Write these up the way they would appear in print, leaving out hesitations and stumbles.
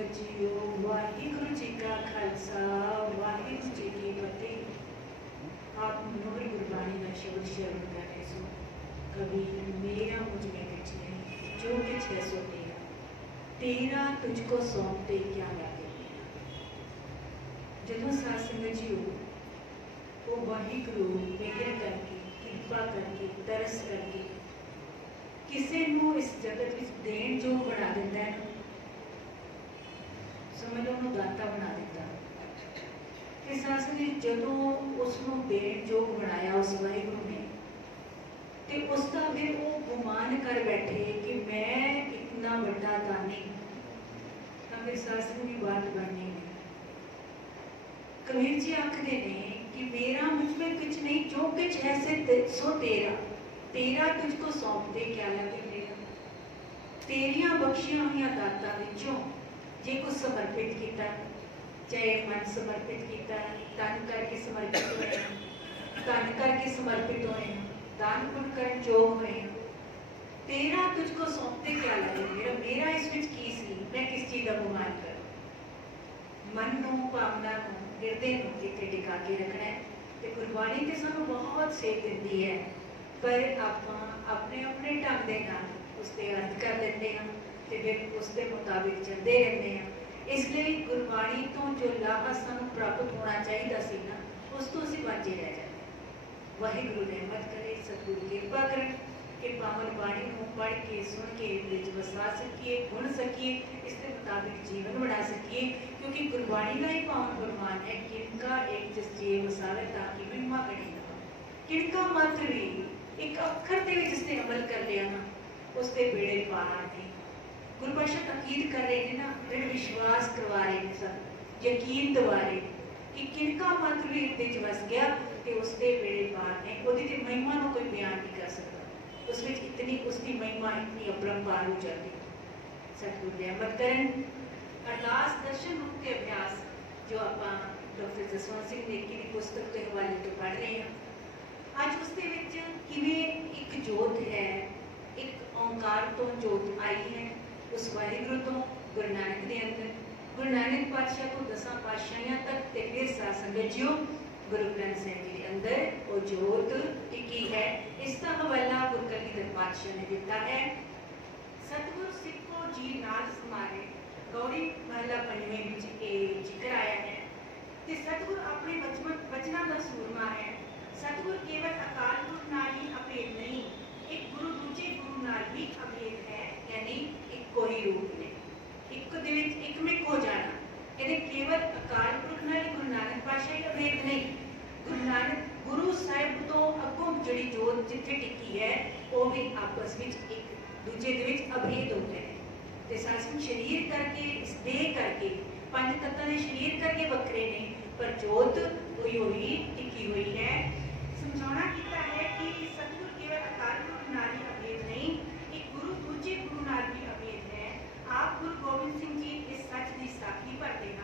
संगत जीओ, वाहिगुरु जी का खालसा, वाहिगुरु जी की फतेह। आप मनोहर गुरबाणी का शब्द शरण कर रहे सो, कभी मेरा मुझ में कुछ नहीं, जो कुछ है सो तेरा, तेरा तुझको सौंपते क्या लागे मेरा। जदों साध संगत जीओ वो वाहिगुरु मेहर करके, कृपा करके, तरस करके किसी को इस जगत में देण जो बना देता है, समझ लो उन्होंने दाता बना दिता। सास ने जो उसको देण जो बनाया उस वाहिगुरु ने, ते उसका फिर वो गुमान कर बैठे कि मैं इतना बड़ा दानी, तो फिर सास की बात बननी नहीं। कबीर जी आखते ने कि मेरा मुझ में कुछ नहीं, जो कुछ है सो तेरा, तेरा तुझको सौंप दे क्या लगे मेरा। तेरिया बख्शिया हुई दाता विचों जे कुछ समर्पित किया, चाहे मन समर्पित किया, तन करके समर्पित होए, तन करके समर्पित होए, दान पुण्य कर जो होए, तेरा तुझको सौंपते क्या लगे मेरा। मेरा इस विच की सी, मैं किस चीज का गुमान करूं। मन नूं, भावना नूं, हिरदे नूं इत्थे टिका के रखना है। ते गुरबाणी ते सानूं बहुत सेध दिंदी है, पर आपां अपने अपने ढंग दे नाल उसते अर्थ कर लेते हैं, तो फिर उसके मुताबिक चलते रहते हैं। इसलिए गुरबाणी तो जो लाभ सानू प्राप्त होना चाहिए सी ना, उस तो असीं वांझे रह जाते हैं। वाहिगुरु रहमत करे, सतगुरु कृपा करन कि पावन बाणी को पढ़ के, सुन के विच वसा सकीए, गुण सकीए, इसके मुताबिक जीवन बना सकीए। क्योंकि गुरबाणी का ही पावन फरमान है, किनका एक जिस जी वसावे ताकि महिमा गणी ना। किनका मात्र भी एक अखर के जिसने अमल कर लिया ना, उसके बेड़े पार ने। गुरु पातशाह तकीद कर रहे हैं ना, दृढ़ विश्वास करवा रहे हैं, सब यकीन दिवा रहे कि किनका मंत्र भी हिरदे च वस गया तो उसके बेड़े पार ने। उसकी तो महिमा को कोई बयान नहीं कर सकता, उस विच इतनी उसकी महिमा इतनी अपरंपार हो जाती। सतगुरु रहमत करन। अरदास दर्शन रूप के अभ्यास जो आप डॉक्टर जसवंत सिंह नेगी की पुस्तक के हवाले तो पढ़ रहे हैं, अज उसके विच किवें एक जोत है, एक ओंकार तो जोत आई है उस वाहिगुरु तो गुरु नानक के अंदर। गुरु नानक पातशाह को 10 पातशाहियां तक ते फिर साध संगत जीओ गुरु ग्रंथ साहिब जी के अंदर वो जोत टिकी है। इसका हवाला गुरु कलगीधर पातशाह ने दिता है। सतगुरु सिखो जी नाल समारे, गौरी महला पंजवें विच ये जिक्र आया है कि सतगुरु अपने वचना का सूरमा है। सतगुरु केवल अकाल पुरख नाल ही अभेद नहीं, एक गुरु दूजे गुरु नाल भी अभेद है, यानी इक्को ही रूप ने, एक दे विच एक में खो जाना। कहते केवल अकाल पुरख नाल गुरु नानक पातशाह ही अभेद नहीं, गुरु नानक गुरु साहिब तो अगों जिहड़ी जोत जिथे टिकी है वो भी आपस में एक दूजे दे विच अभेद होते हैं। ते सासन शरीर करके, इस देह करके, पंज तत्तां दे शरीर करके वक्रे ने, पर जोत हुई हुई टिकी हुई है। समझाना किया है कि सतगुरु केवल अकाल पुरख नाल ही अभेद नहीं, एक गुरु दूजे गुरु नाल भी अभेद है। आप गुरु गोबिंद सिंह जी इस सच की साखी भरते हैं।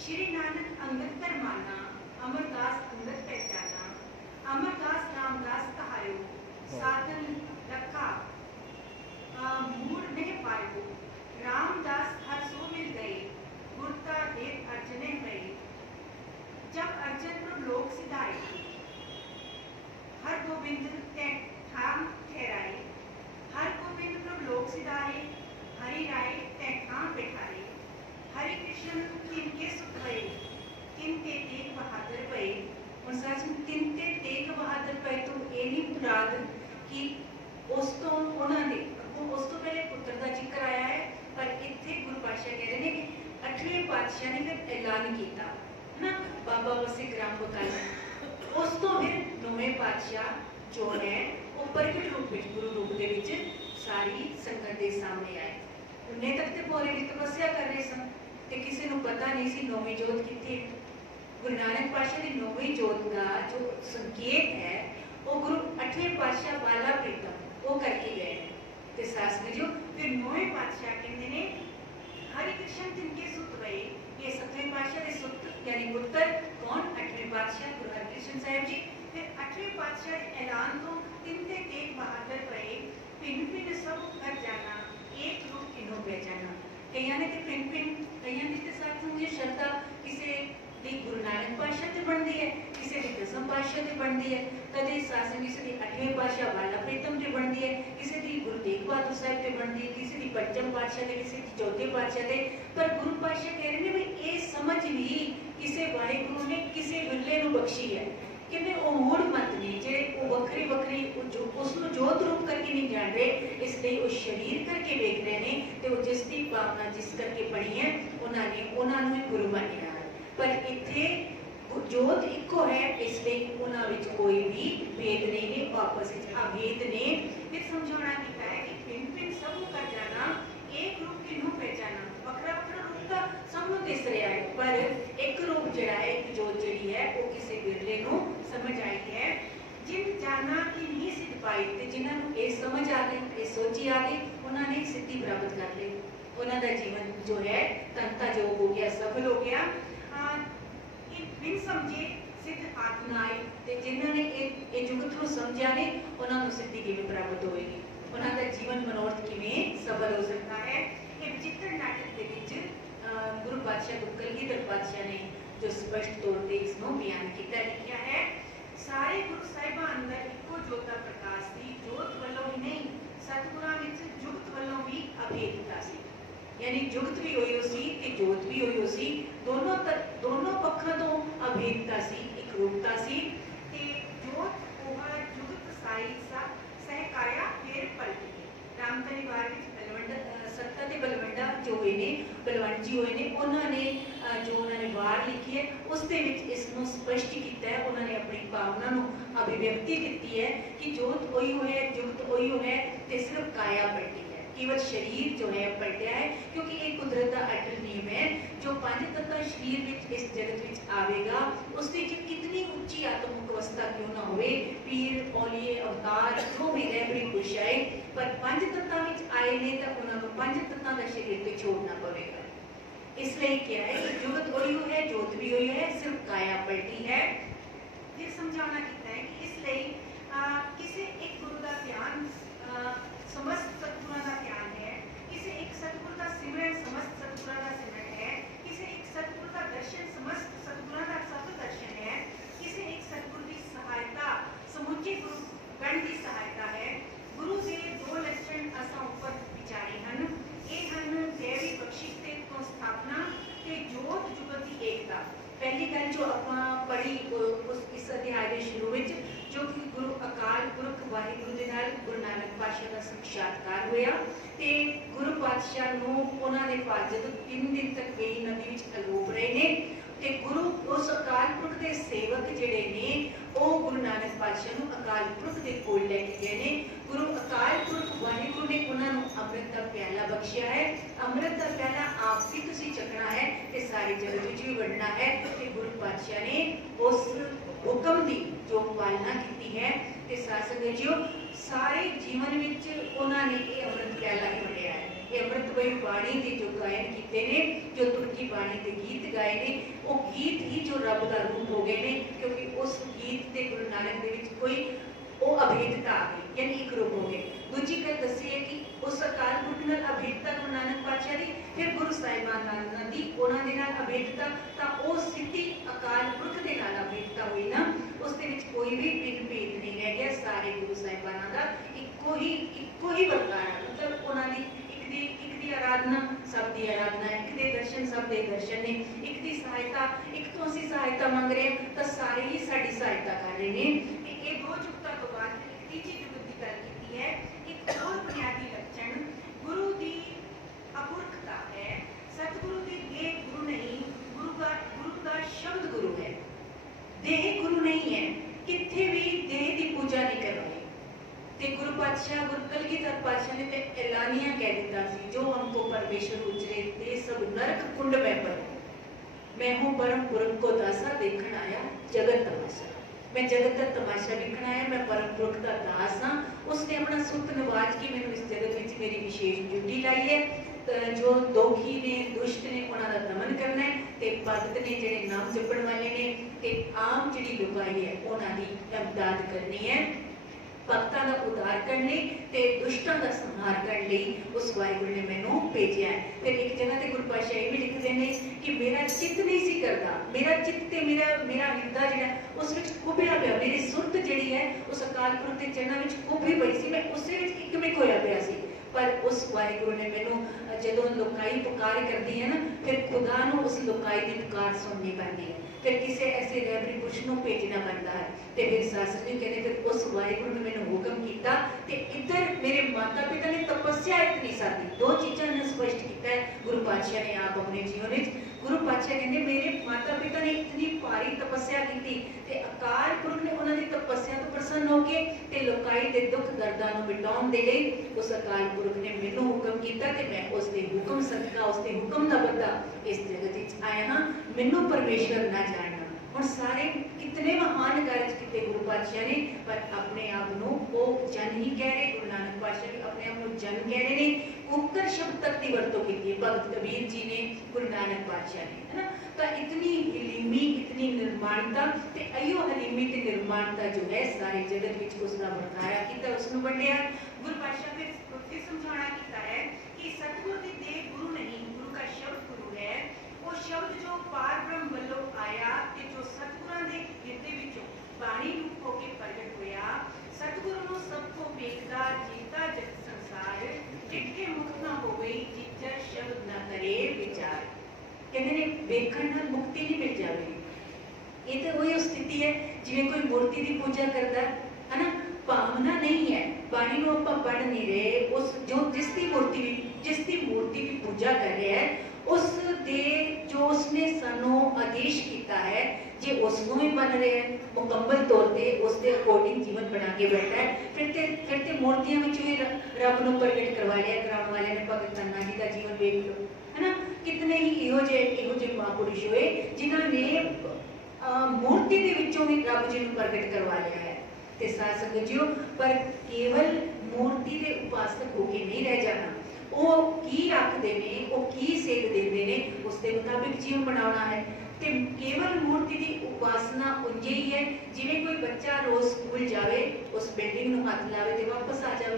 श्री नानक अंगत फरमाना, अमरदास अंगत पहचाना, अमरदास रामदास कहायो, साधन रखा मूड नहीं पायो, रामदास हर सो मिल गए, गुरता देव अर्जने गए। जब अर्जन प्रभ लोक सिधाए, हर गोविंद ठाम ठहराए, हर गोविंद प्रभ लोक सिधाए, हरि राय ठाम बैठाए। हरि कृष्ण तिनके सुख भये, तिनते तेग बहादुर भये। और सच में तिनते तेग बहादुर भये तो ये नहीं मुराद कि उस तो उन्होंने उस तो पहले पुत्र का जिक्र आया है, पर इतने गुरु पातशाह कह रहे हैं कि 8वें पातशाह ने फिर ऐलान किया ना, बाबा वसी ग्राम बकाला, उस तो फिर 9वें पातशाह जो है वो प्रगट रूप में गुरु रूप के विच सारी संगत के सामने आए। उन्हें तक तो पूरे भी तपस्या कर रहे सन, तो किसी को पता नहीं सी 9वीं जोत कितनी। गुरु नानक पातशाह की 9वीं जोत का जो संकेत है वो गुरु 8वें पातशाह बाला प्रीतम वो करके गए हैं। तो शास्त्री जो फिर 9वें पातशाह कहते हैं हरि कृष्ण तिनके सुत भये, ये 7वें पातशाह के सुत यानी पुत्र कौन? 8वें पातशाह गुरु हरकृष्ण साहिब जी। फिर 8वें पातशाह ऐलान तो तिनते तेग बहादुर भये, भिन्न भिन्न सब घर जाना, एक रूप किन्हों पहचाना। कईयां ने तो पिन कईयां की तो सत्संग श्रद्धा किसी की गुरु नानक पातशाह ते बनती है, किसी की दसम पातशाह ते बनती है, कदे सत्संग किसी की 8वें पातशाह बाला प्रीतम ते बनती है, किसी की गुरु तेग बहादुर साहब ते बनती है, किसी की पंचम पातशाह ते, किसी की चौथे पातशाह ते। पर गुरु पातशाह कह रहे हैं भी ये समझ भी किसी वाहिगुरु ने किसी विरले नूं बख्शी है कि वो मूड़ मत नहीं जे वो वखरी वखरी उसनों जोत रूप करके नहीं जान रहे, इसलिए वो शरीर करके देख रहे हैं तो वो जिसकी भावना जिस करके बनी है उन्होंने ही गुरु मानिया है। पर इत्थे जोत इको है, इसलिए उन्हां विच कोई भी भेद नहीं ने, आपस में अभेद ने। फिर समझाना किया है कि भिन्न भिन्न सब कर जाना, एक रूप की नूं पहचाना, वखरा वखरा रूप का सब नूं दिस रहा है, पर एक रूप जिहड़ा है, एक जोत जिहड़ी है वो किसी विरले नूं समझ आई है। जिन जाना की नहीं सिद्ध पाई ते जिन्हां नूं ये समझ आ गई, ये सोची आ गई, उन्होंने सिद्धि प्राप्त कर ली, उन्हों का जीवन जो है तंता योग हो गया, सफल हो गया। बिन समझे सिद्ध आत्मा आई ते जिन्होंने ये जुगत को समझा ने उन्होंने सिद्धि किवें प्राप्त होएगी, उन्होंने जीवन मनोरथ किवें सफल हो सकता है। ये विचित्र नाटक के विच गुरु पातशाह गुरु कलगीधर पातशाह ने जो स्पष्ट तौर पर इसनों बयान किया, लिखा है सारे गुरु साहिबान अंदर इको जोता प्रकाश सी, जोत वालों ही नहीं सतगुरां विच जुगत वालों भी अभेदता सी, यानी जुगत भी होई सी ते जोत भी होई सी, दोनों पक्षों तो अभेदता सी, एक रूपता सी ते जोत ओह जुगत साई सा सहकाया फेर पलटी। रामतली वार विच बलवंड सत्ता ते बलवंडा जो होए ने, बलवंड जी होए ने, उन्होंने जो उन्होंने वार लिखी है उस दे विच इसनों स्पष्ट किया है, उन्होंने अपनी भावना नूं अभिव्यक्ति दी है कि जोत ओही है, जुगत ओही है ते सिर्फ काया पलटी है, केवल शरीर जो है पलटिया है, क्योंकि एक कुदरत का अटल नियम है जो पंज तत्ता शरीर विच इस जगत विच आवेगा, उसके कितनी उच्ची आत्मिक अवस्था क्यों ना होवे, पीर औलिए अवतार जो भी रहबरी पुरुष आए, पर पंज तत्ता विच आए ने तो उन्होंने पंज तत्ता का शरीर तो छोड़ना पवेगा। इसलिए क्या है कि जुगत वही है, जोत भी वही है, सिर्फ काया पलटी है। फिर समझाना किया है कि इसलिए किसी एक गुरु का ध्यान समस्त सतगुरां का ध्यान है, किसी एक सतगुरु का सिमरन समस्त सतगुरां का सिमरन है, किसी एक सतगुरु का दर्शन समस्त सतगुरां का सब दर्शन है, किसी एक सतगुरु की सहायता समुचे गुरु गण की सहायता है। गुरु के दो लक्षण असां उपर विचारे हन, ये हन दैवी बख्शिश ते तो स्थापना ते जोत जुगत की एकता। पहली गल जो आपां पढ़ी उस इस अध्याय के शुरू में जो कि गुरु अकाल पुरख वाहिगुरु दे नाल गुरु नानक पातशाह का साक्षात्कार होया ते गुरु पातशाह नूं उन्हां ने जद 3 दिन तक वेई नदी विच अलोप रहे ने ते गुरु उस अकाल पुरख दे सेवक जिहड़े ने ਉਹ गुरु नानक पातशाह ਨੂੰ अकाल पुरख ਦੇ ਕੋਲ ਲੈ ਕੇ ਗਏ ਨੇ। गुरु अकाल पुरख वाहिगुरु ने ਉਹਨਾਂ ਨੂੰ ਅੰਮ੍ਰਿਤ ਦਾ ਪਿਆਲਾ ਬਖਸ਼ਿਆ ਹੈ। ਅੰਮ੍ਰਿਤ ਦਾ ਪਿਆਲਾ ਆਪ ਵੀ ਤੁਸੀਂ ਚੱਕਣਾ ਹੈ ਤੇ ਸਾਰੇ ਜਗਤ ਵਿੱਚ ਵੀ ਵੰਡਣਾ ਹੈ ਤੇ ਗੁਰੂ ਪਾਤਸ਼ਾਹ ਨੇ ਉਸ ਹੁਕਮ ਦੀ ਜੋ ਪਾਲਣਾ ਕੀਤੀ ਹੈ ਤੇ ਸਾਧ ਸੰਗਤ ਜੀਓ ਸਾਰੇ ਜੀਵਨ ਵਿੱਚ ਉਹਨਾਂ ਨੇ ਇਹ ਅੰਮ੍ਰਿਤ ਪਿਆਲਾ ਹੀ ਵੰਡਿਆ ਹੈ। ये अमृतमयी बाणी के जो गायन किए ने, जो तुर्की बाणी के गीत गाए ने, वो गीत ही जो रब का रूप हो गए ने, क्योंकि उस गीत के गुरु नानक दे विच कोई वो अभेदता आ गई, यानी एक रूप हो गए। दूजी गल दसी है कि उस अकाल पुरख नाल अभेदता गुरु नानक पातशाह दी, फिर गुरु साहिबान नाल दी उन्हां दे नाल अभेदता, तां ओ सिद्धी अकाल पुरख दे नाल अभेदता हुई ना, उस दे विच कोई भी भिन्न भेद नहीं रह गया। सारे गुरु साहिबानां दा इक्को ही बरतारा, मतलब उन्हां दी एक दी आराधना सब दी आराधना, एक दे दर्शन सब दे दर्शन ने, एक दी सहायता एक तो असीं सहायता मंग रहे हैं तो सारे ही साडी सहायता कर रहे हैं। ये दो जुगतां तो बाद तीजी जुगत की गल कीती है। एक और बुनियादी लक्षण गुरु दी अपुरखता है। सतगुरु दी देह गुरु नहीं, गुरु का शब्द गुरु है, देह गुरु नहीं है। किथे भी देह की पूजा नहीं करवाई। गुरु पातशाह गुरु कलगीधर पातशाह ने तो ऐलानिया कह दिता सी, जो हमको परमेश्वर उचरे ते सब नरक कुंड में पर, मैं हूँ परम पुरख को दासा देखण आया जगत तमाशा, मैं जगत का तमाशा देखण आया, मैं परम पुरख का दास हाँ। उसने अपना सुत नवाज के मैंने इस जगत में मेरी विशेष ड्यूटी लाई है। जो दोखी ने दुष्ट ने उन्हों का दमन करना है ते भगत ने जिहड़े नाम जपण वाले ने ते आम जिहड़ी लुगाई है उन्हों की इमदाद करनी है। भक्तां दा उद्धार करने ते दुष्टां दा संहार करने लई उस वाहिगुरू ने मैनू भेजिया है। फिर एक जगह ते गुरु पातशाह ये भी लिखते हैं कि मेरा चित्त नहीं सी करता, मेरा चित्त ते मेरा हिरदा जिहड़ा उस विच खुबिया पिया, मेरी सुरत जिहड़ी है उस अकाल पुरख दे चरणां विच खुबी पई सी, मैं उसे विच इकमिक होया पिया सी। पर उस वाहिगुरू ने मैनू जदों लुकाई पुकार करती है ना, फिर खुदा नू उस लुकाई की पुकार सुननी पैंदी है, फिर किसी ऐसे रहबरी पुरुष नू भेजना पैंदा है। तो फिर शास्त्र जी कहते फिर उस वाहिगुरू ने मैनू हुक्म किया ते इधर मेरे माता पिता ने तपस्या इतनी साधी, दो चीज़ां ने स्पष्ट किया है गुरु पातशाह ने आप अपने जीवन में। गुरु पातशाह कहते मेरे माता पिता ने इतनी भारी तपस्या की ते अकाल पुरख ने उन्होंने तपस्या तो प्रसन्न होके ते लोकाई दे दुख दर्दां नू मिटाउण दे लई उस अकाल पुरख ने मैनू हुक्म किया ते मैं उसके हुक्म सदका उसके हुक्म दा बदला इस जगत विच आया हाँ। मैनू परमेश्वर ना जानना हुण सारे कितने महान कार्य किए गुरु पातशाह ने, पर अपने आप नू वो जन ही कह रहे। गुरु नानक पातशाह भी अपने आप नू जन कह रहे ने। कुकर शब्द तक की वरतों की है भगत कबीर जी ने, गुरु नानक पातशाह ने, है ना। तो इतनी हलीमी इतनी निर्माणता ते अयो हलीमी ते निर्माणता जो है सारे जगत विच उसका बरताया किया, उसनू वंडिया। गुरु पातशाह ने फिर समझाना किया है कि सतगुरु की देह गुरु नहीं, गुरु का शब्द गुरु है। वो शब्द जो पार ब्रह्म वल्लों आया ते जो सतगुरां दे हिरदे विचों बाणी रूप होके प्रगट होया। सतगुरु नू सब को वेखदा जीता जग संसार, जिठे मुक्त ना होवे जिजर शब्द ना करे विचार। कहते ने वेखण नाल मुक्ति नहीं मिल जाएगी। ये तो वही स्थिति है जिवें कोई मूर्ति की पूजा करता है ना, भावना नहीं है, बाणी नू आपां पढ़ नहीं रहे, उस जो जिसकी मूर्ति की पूजा कर रहे हैं उस दे जो उसने सानू आदेश किया है, जे उसको भी बन रहे हैं मुकम्मल तौर पर उसके अकॉर्डिंग जीवन बना के बैठा है। फिर ते मूर्तियां में ही रब नू प्रगट करवा लिया। कराने वाले ने भगत धन्ना जी का जीवन देख लो, है ना। कितने ही इहो जे महापुरुष हुए जिन्होंने मूर्ति के विचों भी रब जी नू प्रगट करवा लिया है। ते साथ संगत जियो, पर केवल मूर्ति के उपासक होके नहीं रह जाना। वो की रखते ने, वो की सेध देते ने, उसके मुताबिक जीवन बनाना है। ते केवल मूर्ति की उपासना उंजे ही है जिवें कोई बच्चा रोज स्कूल जावे, उस बिल्डिंग नू हथ लावे ते वापस आ जावे,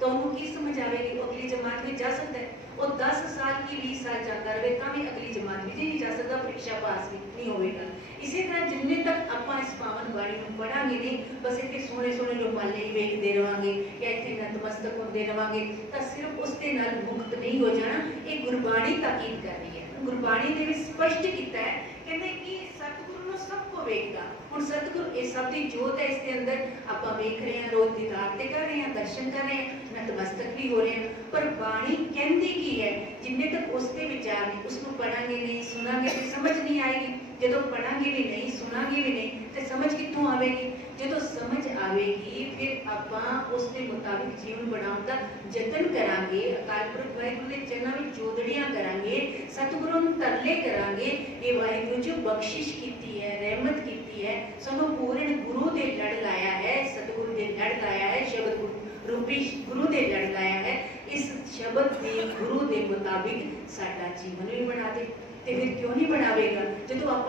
तो उन्होंने की समझ आएगी? वो अगली जमात में जा सकता है। वो 10 साल की 20 साल जाता रहे तो भी अगली जमात में नहीं जा सकता, परीक्षा पास भी नहीं होगा। इसी तरह जिन्ने तक आप इस पावन बाणी में पढ़ांगे नहीं, बस इतने सोहने सोहने रुमाले ही वेखते रहांगे या इतने नतमस्तक होते रहांगे, तो सिर्फ उसके नाल मुक्त नहीं हो जाना। ये गुरबाणी ताकीद कर रही है। गुरबाणी ने भी स्पष्ट किया है, कहते कि सतगुरु सबको वेखदा। हुण सतगुरु ये सब की जोत है, इसके अंदर आप वेख रहे हैं, रोज दीदार ते कर रहे हैं, दर्शन कर रहे हैं, नतमस्तक भी हो रहे हैं, पर बाणी कहती की है जिन्ने तक उसके विचार नहीं, उसको पढ़ांगे नहीं सुनांगे तो समझ नहीं आएगी। जो पढ़ांगे भी नहीं सुनांगे भी नहीं तो समझ कितों आएगी? जो समझ आएगी फिर आप उसके मुताबिक जीवन बनाने का जतन करांगे। अकाल पुरख वाहिगुरू के चरणों में जोदड़ियां करांगे, सतगुरु तरले करांगे। ये वाहिगुरू जो बख्शिश की है, रहमत की है, सानू पूर्ण गुरु दे लड़ लाया है, सतगुरु दे लड़ लाया है, शब्द रूपी गुरु दे लड़ लाया है। इस शब्द के गुरु के मुताबिक साडा जीवन भी बना दे। ते फिर क्यों नहीं बनावेगा? जो आप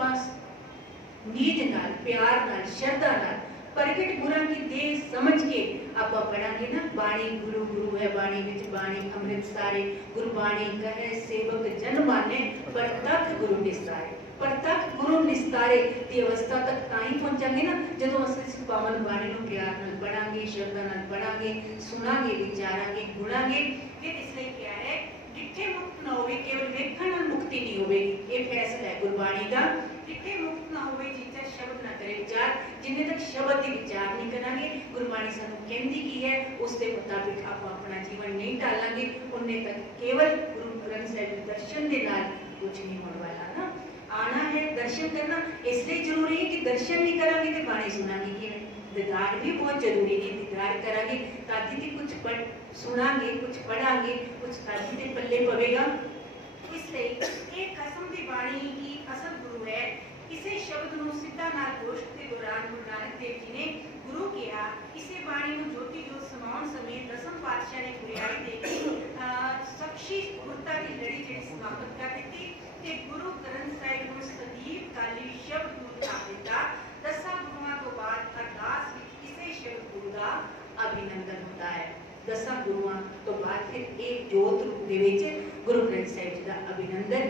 नीत नाल, प्यार नाल, श्रद्धा नाल प्रगट गुरां की देह समझ के आप पढ़ांगे ना। बाणी गुरु गुरु है बाणी विच बाणी अमृत सारे, गुरबाणी कहे सेवक जन माने, परतख गुरु निस्तारे। परतख गुरु निस्तारे की अवस्था तक ताई पहुंचांगे ना जो असीं पावन बाणी नूं प्यार नाल पढ़ांगे, श्रद्धा नाल पढ़ांगे, सुनांगे, विचारांगे, गुणांगे। फिर इसलिए क्या है, जिथे मुक्त ना होवे केवल वेखण नाल मुक्ति नहीं होवेगी। ये फैसला है गुरबाणी का। जिथे मुक्त ना होवे जिथे शब्द ना करे विचार, जिन्ने तक शब्द की विचार नहीं करांगे, गुरबाणी सानू कहंदी की है उसके मुताबिक आप अपना जीवन नहीं ढालांगे, उन्ने तक केवल गुरु ग्रंथ साहिब के दर्शन के नाल कुछ नहीं होने वाला ना। आना है दर्शन करना इसलिए जरूरी है कि दर्शन नहीं करांगे तो बाणी सुनांगे कि दीदार भी बहुत जरूरी है। दीदार करांगे ताकि ते कुछ पढ़ सुनांगे, कुछ पढ़ांगे, कुछ ताकि ते पल्ले पवेगा। इसलिए एक कसम की बाणी की असल गुरु है। इसे शब्द नूं सिद्धा नाल गोश्त के दौरान गुरु नानक देव जी ने गुरु किया। इसे बाणी नूं ज्योति जोत समाउण समय दसम पातशाह ने गुरियाई दे के सक्षी गुरता की लड़ी जिहड़ी समाप्त कर दी ते गुरु ग्रंथ साहिब नूं सदीप काली शब्द गुरु का दिता। 10 गुरुआं तो बाद अरदास विच इसे शब्द गुरु का फिर एक जोत रूप दे विच गुरु ग्रंथ साहिब जी का अभिनंदन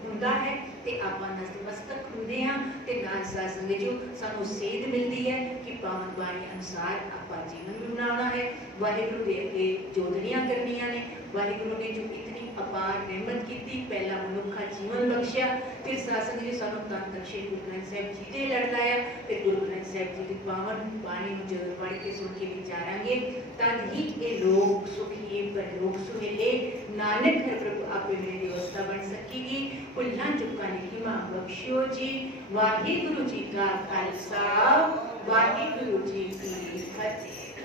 ਹੁੰਦਾ है ते आपां नतमस्तक हुंदे हां ते नाल साध संगत जी सानू सेध मिलती है कि पावन बाणी अनुसार आपां जीवन भी बनाना है। वाहिगुरु दे अगे जोदड़ियां करनियां ने। वाहिगुरु ने जो इतनी अपार रहमत की, पहला मनुखा जीवन बख्शिया, फिर साध संगत जी सानू तन तन श्री गुरु ग्रंथ साहिब जी दे लड़ लाया, फिर गुरु ग्रंथ साहिब जी की पावन बाणी नूं जदों पढ़ के सुन के विचारांगे तद ही ये लोक सुखी परलोक सुहेले नानक हर प्रभु आपे मेरी व्यवस्था बन सकेगी। भुल्लां चुक्कां दी खिमा बख्शियो जी। वाहिगुरु जी का खालसा, वाहिगुरु जी की फतेह।